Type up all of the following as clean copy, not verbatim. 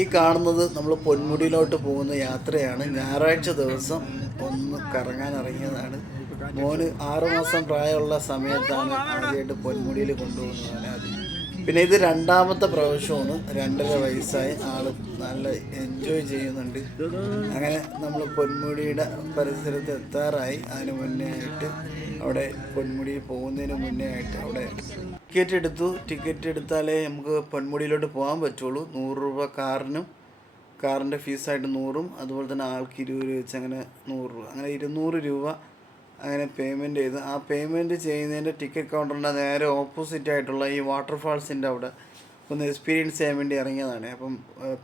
ഈ കാണുന്നത് നമ്മൾ പൊന്മുടിയിലോട്ട് പോകുന്ന യാത്രയാണ്. ഞായറാഴ്ച ദിവസം ഒന്ന് കറങ്ങാൻ ഇറങ്ങിയതാണ്. മോന് 6 മാസം പ്രായമുള്ള സമയത്താണ് ആദ്യമായിട്ട് പൊന്മുടിയിൽ കൊണ്ടുപോകുന്നത് ആദ്യം. പിന്നെ ഇത് രണ്ടാമത്തെ പ്രാവശ്യമാണ്. 2.5 വയസ്സായി ആള് നല്ല എൻജോയ് ചെയ്യുന്നുണ്ട്. അങ്ങനെ നമ്മൾ പൊന്മുടിയുടെ പരിസരത്ത് എത്താറായി. അതിന് മുന്നേ ആയിട്ട് അവിടെ പൊന്മുടിയിൽ പോകുന്നതിന് മുന്നേ ആയിട്ട് അവിടെ ടിക്കറ്റ് എടുത്താലേ നമുക്ക് പൊന്മുടിയിലോട്ട് പോകാൻ പറ്റുള്ളൂ. 100 രൂപ കാറിൻ്റെ ഫീസായിട്ട് 100ഉം അതുപോലെ തന്നെ ആൾക്ക് 20 രൂപ വെച്ച് അങ്ങനെ 100 രൂപ അങ്ങനെ 200 രൂപ അങ്ങനെ പേയ്മെൻറ്റ് ചെയ്ത് ആ പേയ്മെൻറ്റ് ചെയ്യുന്നതിൻ്റെ ടിക്കറ്റ് കൗണ്ടറിൻ്റെ നേരെ ഓപ്പോസിറ്റ് ആയിട്ടുള്ള ഈ വാട്ടർഫാൾസിൻ്റെ അവിടെ ഒന്ന് എക്സ്പീരിയൻസ് ചെയ്യാൻ വേണ്ടി ഇറങ്ങിയതാണ്. അപ്പം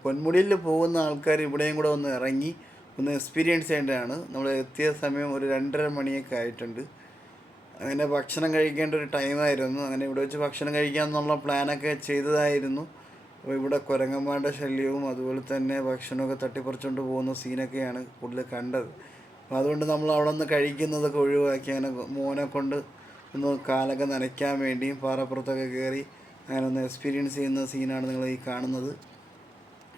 പൊന്മുടിയിൽ പോകുന്ന ആൾക്കാർ ഇവിടെയും കൂടെ ഒന്ന് ഇറങ്ങി ഒന്ന് എക്സ്പീരിയൻസ് ചെയ്യേണ്ടതാണ്. നമ്മൾ എത്തിയ സമയം ഒരു 2:30 മണിയൊക്കെ ആയിട്ടുണ്ട്. അങ്ങനെ ഭക്ഷണം കഴിക്കേണ്ട ഒരു ടൈമായിരുന്നു. അങ്ങനെ ഇവിടെ വെച്ച് ഭക്ഷണം കഴിക്കാമെന്നുള്ള പ്ലാനൊക്കെ ചെയ്തതായിരുന്നു. അപ്പോൾ ഇവിടെ കുരങ്ങന്മാരുടെ ശല്യവും അതുപോലെ തന്നെ ഭക്ഷണമൊക്കെ തട്ടിപ്പറിച്ചുകൊണ്ട് പോകുന്ന സീനൊക്കെയാണ് കൂടുതൽ കണ്ടത്. അപ്പോൾ അതുകൊണ്ട് നമ്മൾ അവിടെ നിന്ന് കഴിക്കുന്നതൊക്കെ ഒഴിവാക്കി അങ്ങനെ മോനെ കൊണ്ട് ഒന്ന് കാലൊക്കെ നനയ്ക്കാൻ വേണ്ടിയും പാറപ്പുറത്തൊക്കെ കയറി അങ്ങനെ ഒന്ന് എക്സ്പീരിയൻസ് ചെയ്യുന്ന സീനാണ് നിങ്ങൾ ഈ കാണുന്നത്.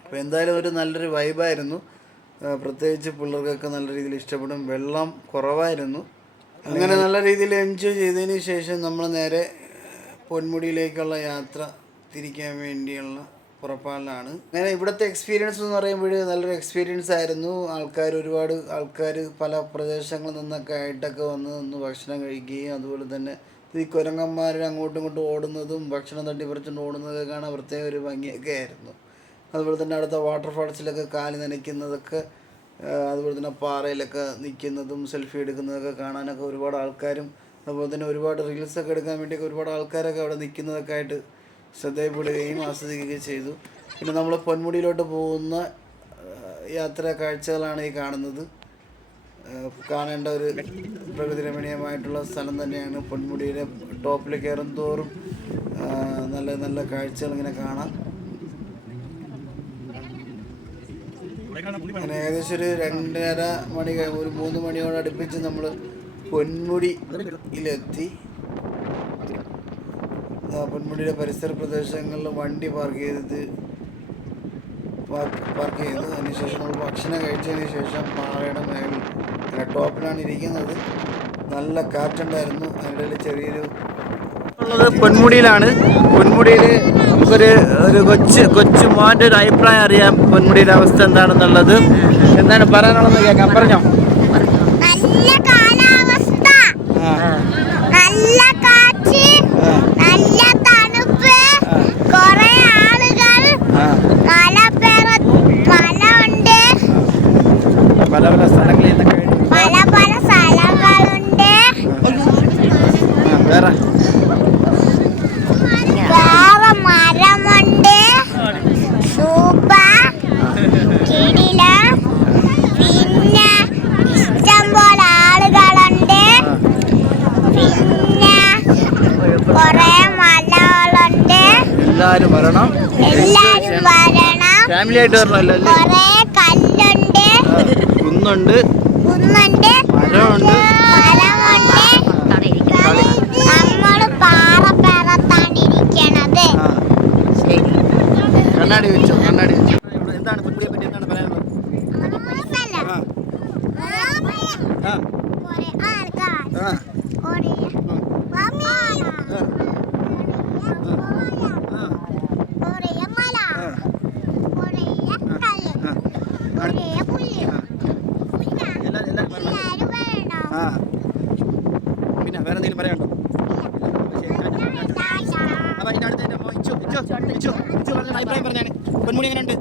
അപ്പോൾ എന്തായാലും ഒരു നല്ലൊരു വൈബായിരുന്നു. പ്രത്യേകിച്ച് പിള്ളേർക്കൊക്കെ നല്ല രീതിയിൽ ഇഷ്ടപ്പെടും. വെള്ളം കുറവായിരുന്നു. അങ്ങനെ നല്ല രീതിയിൽ എൻജോയ് ചെയ്തതിന് ശേഷം നമ്മൾ നേരെ പൊന്മുടിയിലേക്കുള്ള യാത്ര തിരിക്കാൻ വേണ്ടിയുള്ള പുറപ്പാടിലാണ്. അങ്ങനെ ഇവിടുത്തെ എക്സ്പീരിയൻസ് എന്ന് പറയുമ്പോൾ നല്ലൊരു എക്സ്പീരിയൻസ് ആയിരുന്നു. ഒരുപാട് ആൾക്കാർ പല പ്രദേശങ്ങളിൽ നിന്നൊക്കെ ആയിട്ടൊക്കെ വന്ന് ഭക്ഷണം കഴിക്കുകയും അതുപോലെ തന്നെ ഈ കുരങ്ങന്മാർ അങ്ങോട്ടും ഇങ്ങോട്ടും ഓടുന്നതും ഭക്ഷണം തട്ടിപ്പറിച്ചുകൊണ്ട് ഓടുന്നതൊക്കെ കാണാൻ പ്രത്യേക ഒരു ഭംഗിയൊക്കെ ആയിരുന്നു. അതുപോലെ തന്നെ അടുത്ത വാട്ടർഫാൾസിലൊക്കെ കാല് നനയ്ക്കുന്നതൊക്കെ അതുപോലെ തന്നെ പാറയിലൊക്കെ നിൽക്കുന്നതും സെൽഫി എടുക്കുന്നതൊക്കെ കാണാനൊക്കെ ഒരുപാട് ആൾക്കാരും അതുപോലെ തന്നെ ഒരുപാട് റീൽസൊക്കെ എടുക്കാൻ വേണ്ടിയൊക്കെ ഒരുപാട് ആൾക്കാരൊക്കെ അവിടെ നിൽക്കുന്നതൊക്കെ ആയിട്ട് ശ്രദ്ധയിൽപ്പെടുകയും ആസ്വദിക്കുകയും ചെയ്തു. പിന്നെ നമ്മൾ പൊന്മുടിയിലോട്ട് പോകുന്ന യാത്രാ കാഴ്ചകളാണ് ഈ കാണുന്നത്. കാണേണ്ട ഒരു പ്രകൃതി രമണീയമായിട്ടുള്ള സ്ഥലം തന്നെയാണ്. പൊന്മുടിയുടെ ടോപ്പിൽ കയറും തോറും നല്ല നല്ല കാഴ്ചകൾ ഇങ്ങനെ കാണാം. അങ്ങനെ ഏകദേശം ഒരു 2:30 മണി ഒരു 3 മണിയോട് അടുപ്പിച്ച് നമ്മൾ പൊന്മുടിയിലെത്തി. പൊന്മുടിയുടെ പരിസര പ്രദേശങ്ങളിൽ വണ്ടി പാർക്ക് ചെയ്ത് അതിനുശേഷം നമ്മൾ ഭക്ഷണം കഴിച്ചതിന് ശേഷം പാറയുടെ മേളിൽ ടോപ്പിലാണ് ഇരിക്കുന്നത്. നല്ല കാറ്റുണ്ടായിരുന്നു. അതിനിടയിൽ ചെറിയൊരു പൊന്മുടിയിലാണ്. പൊന്മുടിയിൽ നമുക്കൊരു കൊച്ചു മോൻ്റെ ഒരു അഭിപ്രായം അറിയാം. പൊന്മുടിയുടെ അവസ്ഥ എന്താണെന്നുള്ളത് എന്താണ് പറയാനുള്ളത് കേൾക്കാം. പറഞ്ഞോ. നല്ല കാലാവസ്ഥ, നല്ല കാറ്റ്, നല്ല തണുപ്പ്, കുറെ ആളുകൾ, മല ഉണ്ട്, പല പല സ്ഥലങ്ങളിൽ പല സ്ഥലങ്ങളുണ്ട്. വേറെ മരമുണ്ട്, സൂപ്പർ കിടില. പിന്നെ ഇഷ്ടം പോലെ ആളുകളുണ്ട്. പിന്നെ കുറെ മലകളുണ്ട്. എല്ലാരും വരണം. ഫാമിലി ആയിട്ട് വരണമല്ലോ. കുറെ കല്ലുണ്ട്, കുന്നുണ്ട്, മരമുണ്ട്. നമ്മള് പാറപ്പുറത്താണ് ഇരിക്കണത്. കണ്ണാടി വെച്ചോ. എന്താണ് പൊന്മുടിയെ പറ്റി എന്താണ് പറയാനുള്ളത്? പിന്നെ വേറെ എന്തെങ്കിലും പറയാനുണ്ടോ? അപ്പം അതിൻ്റെ അടുത്ത് തന്നെ അഭിപ്രായം പറഞ്ഞാണ്. പൊന്മുടി എങ്ങനെയുണ്ട്?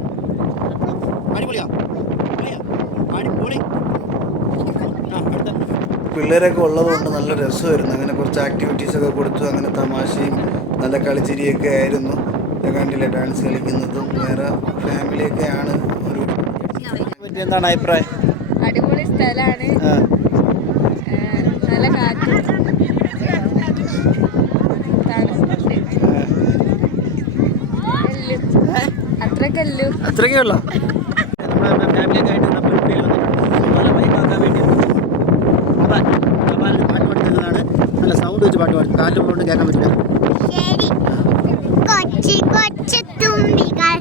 അടിപൊളിയാ? അടിപൊളി. പിള്ളേരൊക്കെ ഉള്ളതുകൊണ്ട് നല്ല രസമായിരുന്നു. അങ്ങനെ കുറച്ച് ആക്ടിവിറ്റീസൊക്കെ കൊടുത്തു. അങ്ങനെ തമാശയും നല്ല കളിച്ചിരിയൊക്കെ ആയിരുന്നു. കണ്ടില്ലേ ഡാൻസ് കളിക്കുന്നതും. വേറെ ഫാമിലിയൊക്കെയാണ്. എന്താണ് അഭിപ്രായം? അടിപൊളി സ്ഥലമാണ്. നല്ല കാറ്റും അത്രയ്ക്കേ ഉള്ളൂ. നമ്മുടെ ഫാമിലിയൊക്കെ ആയിട്ട് പൊന്മുടിയിൽ വന്നിട്ട് ബൈക്കാക്കാൻ വേണ്ടി പാട്ട് പഠിക്കുന്നതാണ്. നല്ല സൗണ്ട് വെച്ച് പാട്ട് പാടും. കാറ്റും കൊണ്ട് കേൾക്കാൻ പറ്റില്ല. കൊച്ചു തുമ്പികൾ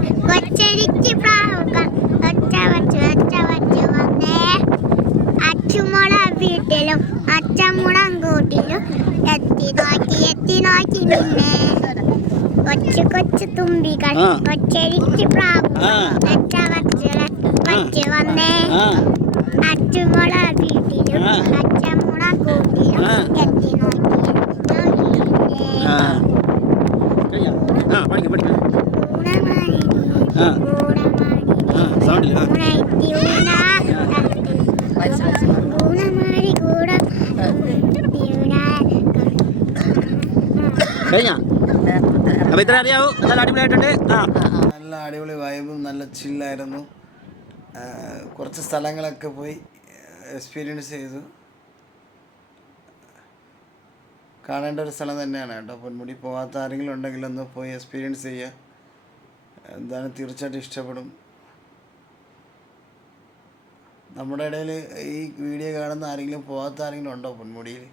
കൊച്ചരിക്ക് പ്രാവുകൾ ഒച്ച വച്ച് വന്നേ. അച്ചുമുള വീട്ടിലും അച്ചമുളം കൂട്ടിലും എത്തി നോക്കി നിന്നെ. കൊച്ചു തുമ്പികൾ കൊച്ചരിക്ക് പ്രാവുകൾ ഒച്ച വച്ച് വന്നേ. അച്ചുമുള വീട്ടിലും അച്ചമുളം കൂട്ടിലും എത്തി നോക്കി അപ്പൊ ഇത്ര അറിയാവൂ. നല്ല അടിപൊളിയായിട്ടുണ്ട്. നല്ല അടിപൊളി വൈബും നല്ല ചില്ലായിരുന്നു. കുറച്ച് സ്ഥലങ്ങളൊക്കെ പോയി എക്സ്പീരിയൻസ് ചെയ്തു. കാണേണ്ട ഒരു സ്ഥലം തന്നെയാണ് കേട്ടോ. പൊന്മുടി പോകാത്ത ആരെങ്കിലും ഉണ്ടെങ്കിൽ ഒന്ന് പോയി എക്സ്പീരിയൻസ് ചെയ്യുക. എന്താണ് തീർച്ചയായിട്ടും ഇഷ്ടപ്പെടും. നമ്മുടെ ഇടയിൽ ഈ വീഡിയോ കാണുന്ന ആരെങ്കിലും പോകാത്ത ആരെങ്കിലും ഉണ്ടോ പൊന്മുടിയിൽ?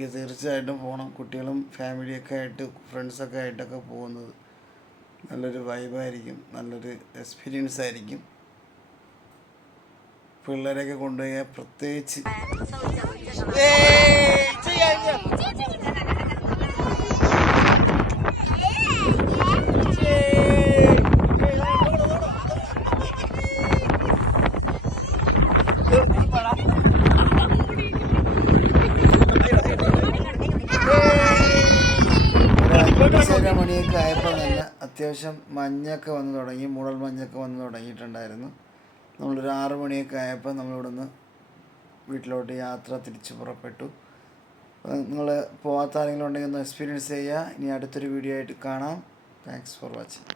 ഇത് തീർച്ചയായിട്ടും പോകണം. കുട്ടികളും ഫാമിലിയൊക്കെ ആയിട്ട് ഫ്രണ്ട്സൊക്കെ ആയിട്ടൊക്കെ പോകുന്നത് നല്ലൊരു വൈബായിരിക്കും, നല്ലൊരു എക്സ്പീരിയൻസ് ആയിരിക്കും. പിള്ളേരെയൊക്കെ കൊണ്ടുപോയാൽ പ്രത്യേകിച്ച്. മണിയൊക്കെ ആയപ്പോൾ തന്നെ അത്യാവശ്യം മഞ്ഞൊക്കെ വന്നു തുടങ്ങി, മൂടൽ മഞ്ഞൊക്കെ വന്നു തുടങ്ങിയിട്ടുണ്ടായിരുന്നു. നമ്മളൊരു 6 മണിയൊക്കെ ആയപ്പോൾ നമ്മളിവിടുന്ന് വീട്ടിലോട്ട് യാത്ര തിരിച്ച് പുറപ്പെട്ടു. നിങ്ങൾ പോകാത്ത ആരെങ്കിലും ഉണ്ടെങ്കിൽ ഒന്ന് എക്സ്പീരിയൻസ് ചെയ്യുക. ഇനി അടുത്തൊരു വീഡിയോ ആയിട്ട് കാണാം. Thanks for watching.